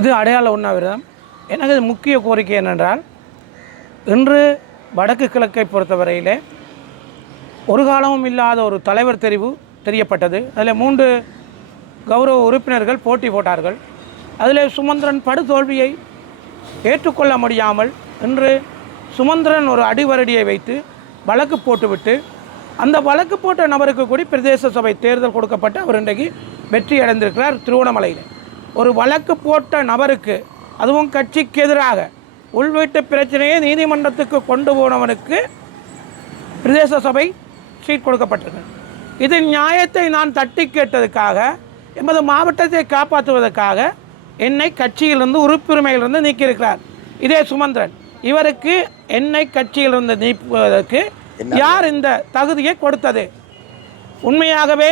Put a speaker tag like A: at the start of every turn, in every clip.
A: இது
B: அடையாள உண்ணாவிரதம். எனக்கு முக்கிய கோரிக்கை என்னென்றால் இன்று வடக்கு கிழக்கை பொறுத்தவரையிலே ஒரு காலமும் இல்லாத ஒரு தலைவர் தெரிவு தெரியப்பட்டது. அதில் மூன்று கௌரவ உறுப்பினர்கள் போட்டி போட்டார்கள். அதில் சுமந்திரன் படுதோல்வியை ஏற்றுக்கொள்ள முடியாமல் இன்று சுமந்திரன் ஒரு அடிவரடியை வைத்து வழக்கு போட்டுவிட்டு அந்த வழக்கு போட்ட நபருக்கு கூடி பிரதேச சபை தேர்தல் கொடுக்கப்பட்டு அவர் இன்றைக்கு வெற்றி அடைந்திருக்கிறார் திருவண்ணாமலையில். ஒரு வழக்கு போட்ட நபருக்கு அதுவும் கட்சிக்கு எதிராக உள்வீட்டு பிரச்சனையை நீதிமன்றத்துக்கு கொண்டு போனவனுக்கு பிரதேச சபை சீட் கொடுக்கப்பட்டிருக்கு. இதில் நியாயத்தை நான் தட்டி கேட்டதுக்காக எமது மாவட்டத்தை காப்பாற்றுவதற்காக என்னை கட்சியிலிருந்து உறுப்புரிமையிலிருந்து நீக்கியிருக்கிறார். இதே சுமந்திரன் இவருக்கு என்னை கட்சியிலிருந்து நீக்குவதற்கு யார் இந்த தகுதியை கொடுத்தது? உண்மையாகவே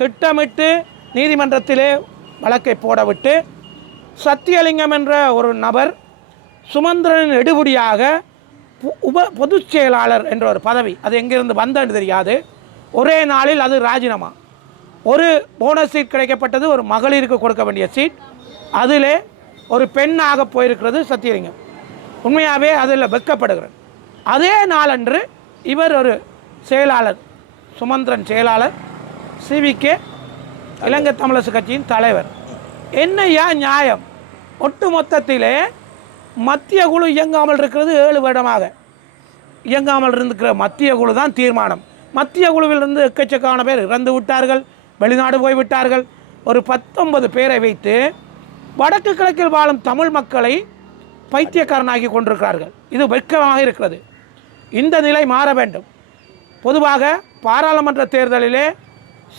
B: திட்டமிட்டு நீதிமன்றத்திலே வழக்கை போடவிட்டு சத்தியலிங்கம் என்ற ஒரு நபர் சுமந்திரனின் எடுபடியாக பு- உப பொதுச் செயலாளர் என்ற ஒரு பதவி அது எங்கிருந்து வந்தன்னு தெரியாது. ஒரே நாளில் அது ராஜினாமா. ஒரு போனஸ் சீட் கிடைக்கப்பட்டது ஒரு மகளிருக்கு கொடுக்க வேண்டிய சீட். அதிலே ஒரு பெண்ணாக போயிருக்கிறது சத்தியலிங்கம். உண்மையாகவே அதில் வெட்கப்படுகிறேன். அதே நாளன்று இவர் ஒரு செயலாளர் சுமந்திரன் செயலாளர் சிவிகே இலங்கை தமிழரசு கட்சியின் தலைவர். என்னையா நியாயம்? ஒட்டு மொத்தத்திலே மத்திய குழு இயங்காமல் இருக்கிறது ஏழு வருடமாக. இயங்காமல் இருந்துக்கிற மத்திய குழு தான் தீர்மானம். மத்திய குழுவிலிருந்து எக்கச்சக்கான பேர் இறந்து விட்டார்கள் வெளிநாடு போய் விட்டார்கள். ஒரு பத்தொன்பது பேரை வைத்து வடக்கு கிழக்கில் வாழும் தமிழ் மக்களை பைத்தியக்காரனாகி கொண்டிருக்கிறார்கள். இது வெட்கமாக இருக்கிறது. இந்த நிலை மாற வேண்டும். பொதுவாக பாராளுமன்ற தேர்தலிலே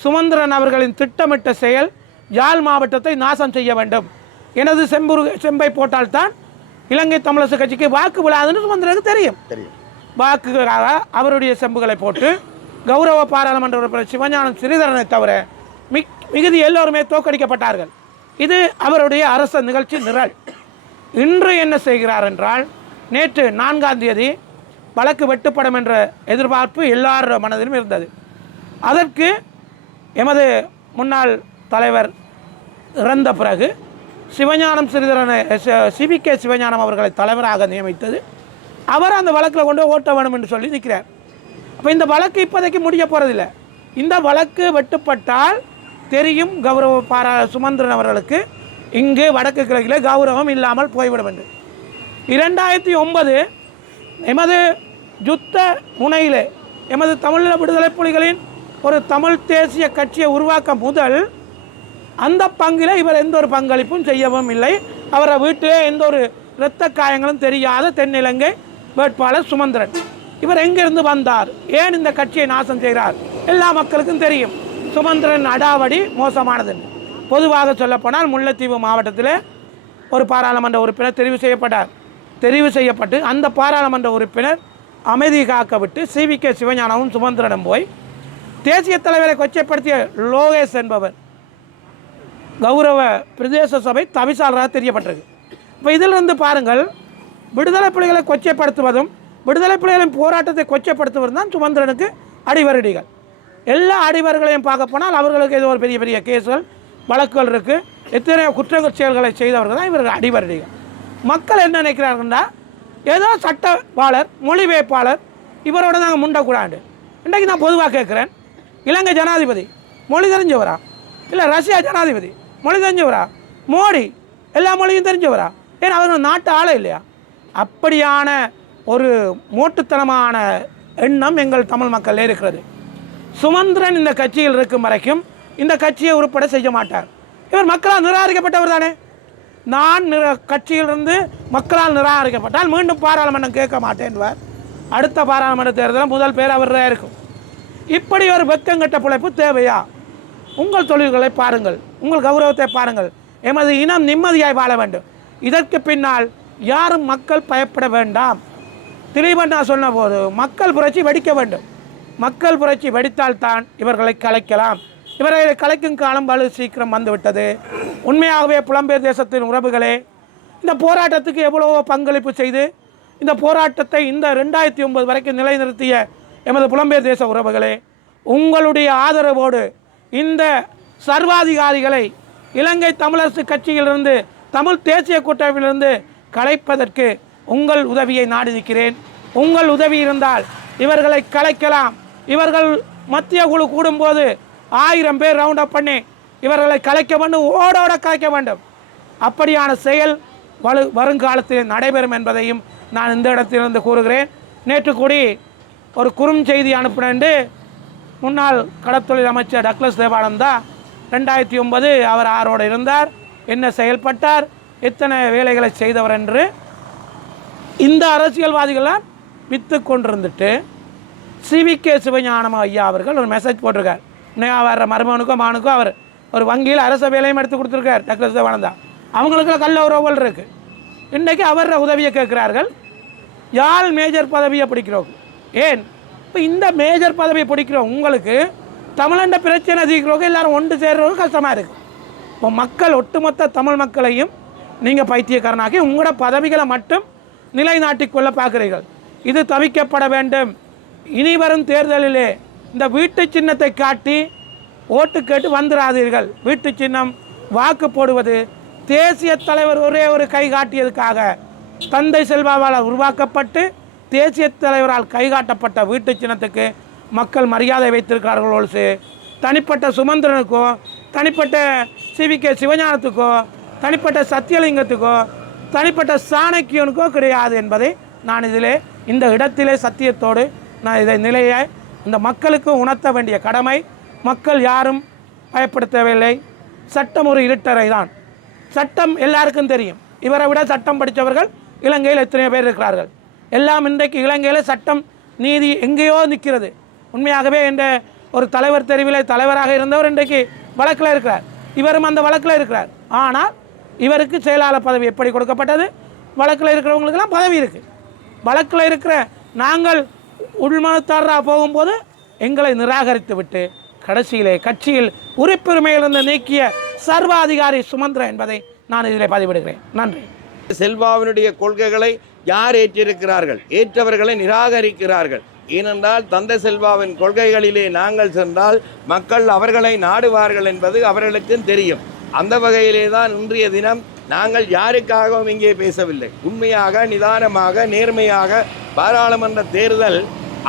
B: சுமந்திரன் அவர்களின் திட்டமிட்ட செயல் யாழ் மாவட்டத்தை நாசம் செய்ய வேண்டும். எனது செம்புரு செம்பை போட்டால்தான் இலங்கை தமிழரசு கட்சிக்கு வாக்கு விழாதுன்னு சுமந்திரனுக்கு தெரியும்.
C: தெரியும்.
B: வாக்குகளாக அவருடைய செம்புகளை போட்டு கௌரவ பாராளுமன்ற உறுப்பினர் சிவஞானம் ஸ்ரீதரனை தவிர மிக் மிகுதி எல்லோருமே தோற்கடிக்கப்பட்டார்கள். இது அவருடைய அரச நிகழ்ச்சி நிரல். இன்று என்ன செய்கிறார் என்றால் நேற்று நான்காம் தேதி வழக்கு வெட்டுப்படும் என்ற எதிர்பார்ப்பு எல்லார் மனதிலும் இருந்தது. அதற்கு எமது முன்னாள் தலைவர் இறந்த பிறகு சிவஞானம் சிறிதரனை சிவி கே சிவஞானம் அவர்களை தலைவராக நியமித்தது. அவர் அந்த வழக்கில் கொண்டு ஓட்ட வேணும் என்று சொல்லி நிற்கிறார். அப்போ இந்த வழக்கு இப்போதைக்கு முடிய போகிறதில்ல இந்த வழக்கு வெட்டுப்பட்டால் தெரியும் கௌரவ பாரா சுமந்திரன் அவர்களுக்கு இங்கு வடக்கு கிழக்கில் கௌரவம் இல்லாமல் போய்விடும் என்று. இரண்டாயிரத்தி ஒன்பது எமது யுத்த முனையிலே எமது தமிழீழ விடுதலை புலிகளின் ஒரு தமிழ் தேசிய கட்சியை உருவாக்க முதல் அந்த பங்கில் இவர் எந்த ஒரு பங்களிப்பும் செய்யவும் இல்லை. அவரை வீட்டிலே எந்த ஒரு இரத்த காயங்களும் தெரியாத தென்னிலங்கை வேட்பாளர் சுமந்திரன். இவர் எங்கிருந்து வந்தார்? ஏன் இந்த கட்சியை நாசம் செய்கிறார்? எல்லா மக்களுக்கும் தெரியும். சுமந்திரன் அடாவடி மோசமானதுன்னு பொதுவாக சொல்லப்போனால் முல்லைத்தீவு மாவட்டத்தில் ஒரு பாராளுமன்ற உறுப்பினர் தெரிவு செய்யப்பட்டார். தெரிவு செய்யப்பட்டு அந்த பாராளுமன்ற உறுப்பினர் அமைதி காக்க விட்டு சிவி கே சிவஞானமும் சுமந்திரனும் போய் தேசிய தலைவரை கொச்சைப்படுத்திய லோகேஷ் என்பவர் கௌரவ பிரதேச சபை தவிசாளராக தெரியப்பட்டது. இப்போ இதிலிருந்து பாருங்கள் விடுதலை புலிகளை கொச்சைப்படுத்துவதும் விடுதலை புலிகளின் போராட்டத்தை கொச்சைப்படுத்துவதும் தான் சுமந்திரனுக்கு அடிவரடிகள். எல்லா அடிவர்களையும் பார்க்க போனால் அவர்களுக்கு ஏதோ ஒரு பெரிய பெரிய கேஸ்கள் வழக்குகள் இருக்குது எத்தனையோ குற்ற செயல்களை செய்தவர்கள் தான் இவர்கள் அடிவரடிகள். மக்கள் என்ன நினைக்கிறார்கள்னா ஏதோ சட்டவாளர் மொழிபெயர்ப்பாளர் இவரோட நாங்கள் முண்டக்கூடாது இன்றைக்கு நான் பொதுவாக கேட்குறேன் இலங்கை ஜனாதிபதி மொழி தெரிஞ்சவரா? இல்லை ரஷ்யா ஜனாதிபதி மொழி தெரிஞ்சவரா? மோடி எல்லா மொழியும் தெரிஞ்சவரா? ஏன்னா அவர் நாட்டு ஆளே இல்லையா? அப்படியான ஒரு மோட்டுத்தனமான எண்ணம் எங்கள் தமிழ் மக்கள் இருக்கிறது. சுமந்திரன் இந்த கட்சியில் இருக்கும் வரைக்கும் இந்த கட்சியை உருப்பட செய்ய மாட்டார். இவர் மக்களால் நிராகரிக்கப்பட்டவர் தானே? நான் நிர கட்சியிலிருந்து மக்களால் நிராகரிக்கப்பட்டால் மீண்டும் பாராளுமன்றம் கேட்க மாட்டேன்வார் அடுத்த பாராளுமன்ற தேர்தலில் முதல் பேர் அவர் இருக்கும். இப்படி ஒரு வெக்கங்கட்ட பிழைப்பு தேவையா? உங்கள் தொழில்களை பாருங்கள். உங்கள் கௌரவத்தை பாருங்கள். எமது இனம் நிம்மதியாய் வாழ வேண்டும். இதற்கு பின்னால் யாரும் மக்கள் பயப்பட வேண்டாம். திலீபண்ணா சொன்னபோது மக்கள் புரட்சி வெடிக்க வேண்டும். மக்கள் புரட்சி வெடித்தால்தான் இவர்களை கலைக்கலாம். இவர்களை கலைக்கும் காலம் வலு சீக்கிரம் வந்துவிட்டது. உண்மையாகவே புலம்பெயர் தேசத்தின் உறவுகளே இந்த போராட்டத்துக்கு எவ்வளவோ பங்களிப்பு செய்து இந்த போராட்டத்தை இந்த ரெண்டாயிரத்தி ஒன்பது வரைக்கும் நிலைநிறுத்திய எமது புலம்பெயர் தேச உறவுகளே உங்களுடைய ஆதரவோடு இந்த சர்வாதிகாரிகளை இலங்கை தமிழரசு கட்சியிலிருந்து தமிழ் தேசிய கூட்டமைப்பிலிருந்து கலைப்பதற்கு உங்கள் உதவியை நாடி உங்கள் உதவி இருந்தால் இவர்களை கலைக்கலாம். இவர்கள் மத்திய குழு கூடும்போது ஆயிரம் பேர் ரவுண்ட் அப் பண்ணி இவர்களை கலைக்க வேண்டும் ஓடோட கலைக்க வேண்டும். அப்படியான செயல் வலு வருங்காலத்தில் நடைபெறும் என்பதையும் நான் இந்த இடத்திலிருந்து கூறுகிறேன். நேற்று கூடி ஒரு குறுஞ்செய்தி அனுப்பினேன் முன்னாள் கடற்தொழில் அமைச்சர் டக்ளஸ் தேவானந்தா ரெண்டாயிரத்தி ஒன்பது அவர் ஆரோடு இருந்தார். என்ன செயல்பட்டார்? எத்தனை வேலைகளை செய்தவர் என்று இந்த அரசியல்வாதிகளாம் வித்து கொண்டிருந்துட்டு சிவிகே சிவஞானம் ஐயா அவர்கள் ஒரு மெசேஜ் போட்டிருக்கார். இன்னும் வர்ற மருமகனுக்கும் மகனுக்கோ அவர் ஒரு வங்கியில் அரச வேலையும் எடுத்து கொடுத்துருக்கார் டக்ளஸ் தேவானந்தா. அவங்களுக்குள்ள கள்ள உறவுகள் இருக்குது இன்றைக்கி அவர உதவியை கேட்குறார்கள். யாழ் மேஜர் பதவியை பிடிக்கிறோம். ஏன்? இப்போ இந்த மேஜர் பதவியை பிடிக்கிற உங்களுக்கு தமிழண்ட பிரச்சனை அதிகரிக்கிறவங்க எல்லாரும் ஒன்று சேர்றவங்க கஷ்டமாக இருக்குது இப்போ மக்கள் ஒட்டுமொத்த தமிழ் மக்களையும் நீங்கள் பைத்தியக்காரனாகி உங்களோட பதவிகளை மட்டும் நிலைநாட்டிக்கொள்ள பார்க்குறீர்கள். இது தவிக்கப்பட வேண்டும். இனி வரும் தேர்தலிலே இந்த வீட்டு சின்னத்தை காட்டி ஓட்டு கேட்டு வந்துடாதீர்கள் வீட்டு சின்னம் வாக்கு போடுவது தேசிய தலைவர் ஒரே ஒரு கை காட்டியதுக்காக தந்தை செல்வாவால் உருவாக்கப்பட்டு தேசிய தலைவரால் கைகாட்டப்பட்ட வீட்டு சின்னத்துக்கு மக்கள் மரியாதை வைத்திருக்கிறார்கள் ஒழுசு தனிப்பட்ட சுமந்திரனுக்கோ தனிப்பட்ட சிவிகே சிவஞானத்துக்கோ தனிப்பட்ட சத்தியலிங்கத்துக்கோ தனிப்பட்ட சாணக்கியனுக்கோ கிடையாது என்பதை நான் இதிலே இந்த இடத்திலே சத்தியத்தோடு நான் இதை நிலையை இந்த மக்களுக்கு உணர்த்த வேண்டிய கடமை மக்கள் யாரும் பயப்பட தேவையில்லை சட்டம் ஒரு இருட்டறை தான். சட்டம் எல்லாருக்கும் தெரியும். இவரை விட சட்டம் படித்தவர்கள் இலங்கையில் எத்தனையோ பேர் இருக்கிறார்கள். எல்லாம் இன்றைக்கு இலங்கையில் சட்டம் நீதி எங்கேயோ நிற்கிறது. உண்மையாகவே என்ற ஒரு தலைவர் தெரிவிலே தலைவராக இருந்தவர் இன்றைக்கு வழக்கில் இருக்கிறார். இவரும் அந்த வழக்கில் இருக்கிறார். ஆனால் இவருக்கு செயலாளர் பதவி எப்படி கொடுக்கப்பட்டது? வழக்கில் இருக்கிறவங்களுக்கெல்லாம் பதவி இருக்குது வழக்கில் இருக்கிற நாங்கள் உள்மனத்தாரராக போகும்போது எங்களை நிராகரித்து விட்டு கடைசியிலே கட்சியில் உறுப்புரிமையிலிருந்து நீக்கிய சர்வாதிகாரி சுமந்திர என்பதை நான் இதில் பதிவிடுகிறேன். நன்றி.
C: செல்வாவினுடைய கொள்கைகளை யார் ஏற்றிருக்கிறார்கள்? ஏற்றவர்களை நிராகரிக்கிறார்கள். ஏனென்றால் தந்தை செல்வாவின் கொள்கைகளிலே நாங்கள் சென்றால் மக்கள் அவர்களை நாடுவார்கள் என்பது அவர்களுக்கும் தெரியும். அந்த வகையிலே தான் இன்றைய தினம் நாங்கள் யாருக்காகவும் இங்கே பேசவில்லை. உண்மையாக நிதானமாக நேர்மையாக பாராளுமன்ற தேர்தல்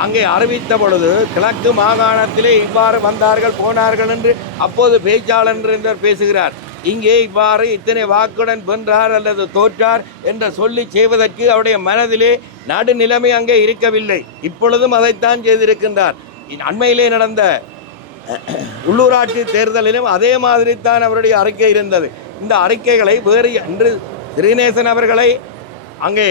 C: அங்கே அறிவித்த பொழுது கிழக்கு மாகாணத்திலே இவ்வாறு வந்தார்கள் போனார்கள் என்று அப்போது பேச்சாளர் என்று பேசுகிறார். இங்கே இவ்வாறு இத்தனை வாக்குடன் வென்றார் அல்லது தோற்றார் என்று சொல்லி செய்வதற்கு அவருடைய மனதிலே நடுநிலைமை அங்கே இருக்கவில்லை. இப்பொழுதும் அதைத்தான் செய்திருக்கின்றார். அண்மையிலே நடந்த உள்ளூராட்சி தேர்தலிலும் அதே மாதிரி தான் அவருடைய அறிக்கை இருந்தது. இந்த அறிக்கைகளை வேறு என்று ஸ்ரீநேசன் அவர்களை அங்கே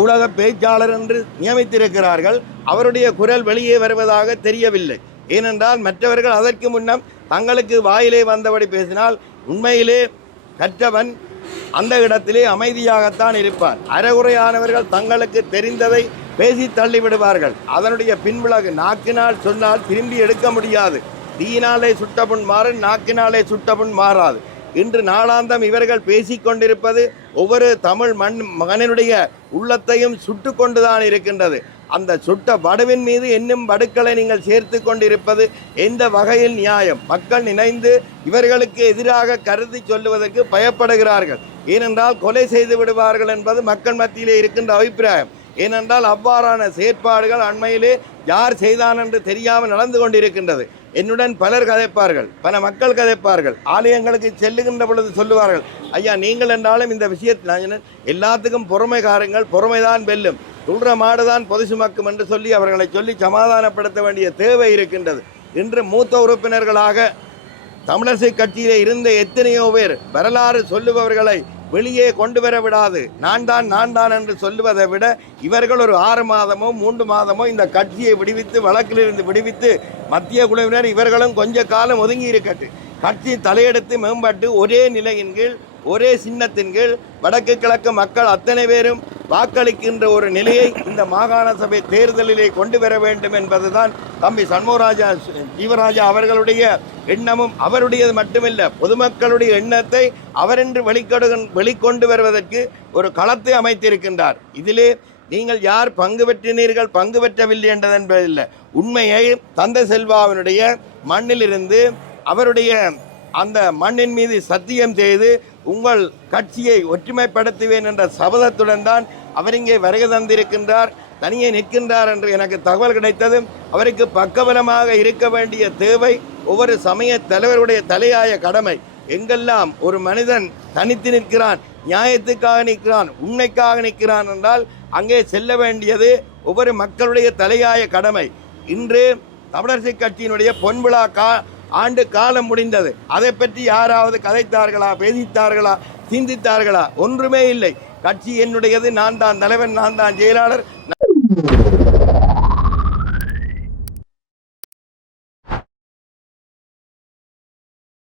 C: ஊடக பேச்சாளர் என்று நியமித்திருக்கிறார்கள். அவருடைய குரல் வெளியே வருவதாக தெரியவில்லை. ஏனென்றால் மற்றவர்கள் அதற்கு முன்னம் தங்களுக்கு வாயிலே வந்தபடி பேசினால் உண்மையிலே கற்றவன் அந்த இடத்திலே அமைதியாகத்தான் இருப்பார் அறகுறையானவர்கள் தங்களுக்கு தெரிந்ததை பேசி தள்ளிவிடுவார்கள். அதனுடைய பின்விளகு நாக்கினால் சொன்னால் திரும்பி எடுக்க முடியாது. தீயினாலே சுட்டபுண் மாறு நாக்கினாலே சுட்டபுண் மாறாது. இன்று நாளாந்தம் இவர்கள் பேசி கொண்டிருப்பது ஒவ்வொரு தமிழ் மண் மகனினுடைய உள்ளத்தையும் சுட்டு கொண்டுதான் இருக்கின்றது. அந்த சுட்ட வடுவின் மீது இன்னும் வடுக்களை நீங்கள் சேர்த்து கொண்டிருப்பது எந்த வகையில் நியாயம்? மக்கள் நினைந்து இவர்களுக்கு எதிராக கருதி சொல்லுவதற்கு பயப்படுகிறார்கள். ஏனென்றால் கொலை செய்து விடுவார்கள் என்பது மக்கள் மத்தியிலே இருக்கின்ற அபிப்பிராயம். ஏனென்றால் அவ்வாறான செயற்பாடுகள் அண்மையிலே யார் செய்தான் என்று தெரியாமல் நடந்து கொண்டிருக்கின்றது. என்னுடன் பலர் கதைப்பார்கள் பல மக்கள் கதைப்பார்கள் ஆலயங்களுக்கு செல்லுகின்ற பொழுது சொல்லுவார்கள் ஐயா நீங்கள் என்றாலும் இந்த விஷயத்தில் எல்லாத்துக்கும் பொறுமை காருங்கள் பொறுமைதான் வெல்லும். துள்ற மாடுதான் பொது சுமக்கும் என்று சொல்லி அவர்களை சொல்லி சமாதானப்படுத்த வேண்டிய தேவை இருக்கின்றது. இன்று மூத்த உறுப்பினர்களாக தமிழரசு கட்சியிலே இருந்த எத்தனையோ பேர் வரலாறு சொல்லுபவர்களை வெளியே கொண்டு வர விடாது. நான் தான் நான் தான் என்று சொல்லுவதை விட இவர்கள் ஒரு ஆறு மாதமோ மூன்று மாதமோ இந்த கட்சியை விடுவித்து வழக்கிலிருந்து விடுவித்து மத்திய குழுவினர் இவர்களும் கொஞ்ச காலம் ஒதுங்கி இருக்கட்டு கட்சி தலையெடுத்து மேம்பட்டு ஒரே நிலையின் கீழ் ஒரே சின்னத்தின் கீழ் வடக்கு கிழக்கு மக்கள் அத்தனை பேரும் வாக்களிக்கின்ற ஒரு நிலையை இந்த மாகாண சபை தேர்தலிலே கொண்டு வர வேண்டும் என்பதுதான் தம்பி சண்முகராஜா ஜீவராஜா அவர்களுடைய எண்ணமும் அவருடையது மட்டுமில்ல பொதுமக்களுடைய எண்ணத்தை அவரென்று வெளிக்கொடு வெளிக்கொண்டு வருவதற்கு ஒரு களத்தை அமைத்திருக்கின்றார். இதிலே நீங்கள் யார் பங்கு பெற்றினீர்கள் பங்கு பெற்றவில்லை என்றதென்பதில்லை. உண்மையை தந்தை செல்வாவினுடைய மண்ணிலிருந்து அவருடைய அந்த மண்ணின் மீது சத்தியம் செய்து உங்கள் கட்சியை ஒற்றுமைப்படுத்துவேன் என்ற சபதத்துடன் தான் அவர் இங்கே வருகை தந்திருக்கின்றார் தனியே நிற்கின்றார் என்று எனக்கு தகவல் கிடைத்தது. அவருக்கு பக்கபலமாக இருக்க வேண்டிய தேவை ஒவ்வொரு சமய தலைவருடைய தலையாய கடமை. எங்கெல்லாம் ஒரு மனிதன் தனித்து நிற்கிறான் நியாயத்துக்காக நிற்கிறான் உண்மைக்காக நிற்கிறான் என்றால் அங்கே செல்ல வேண்டியது ஒவ்வொரு மக்களுடைய தலையாய கடமை. இன்று தமிழரசு கட்சியினுடைய பொன்விழா கா ஆண்டு காலம் முடிந்தது. அதை பற்றி யாராவது கதைத்தார்களா பேசித்தார்களா சிந்தித்தார்களா? ஒன்றுமே இல்லை. கட்சி என்னுடையது நான் தான் தலைவன் நான் தான் செயலாளர்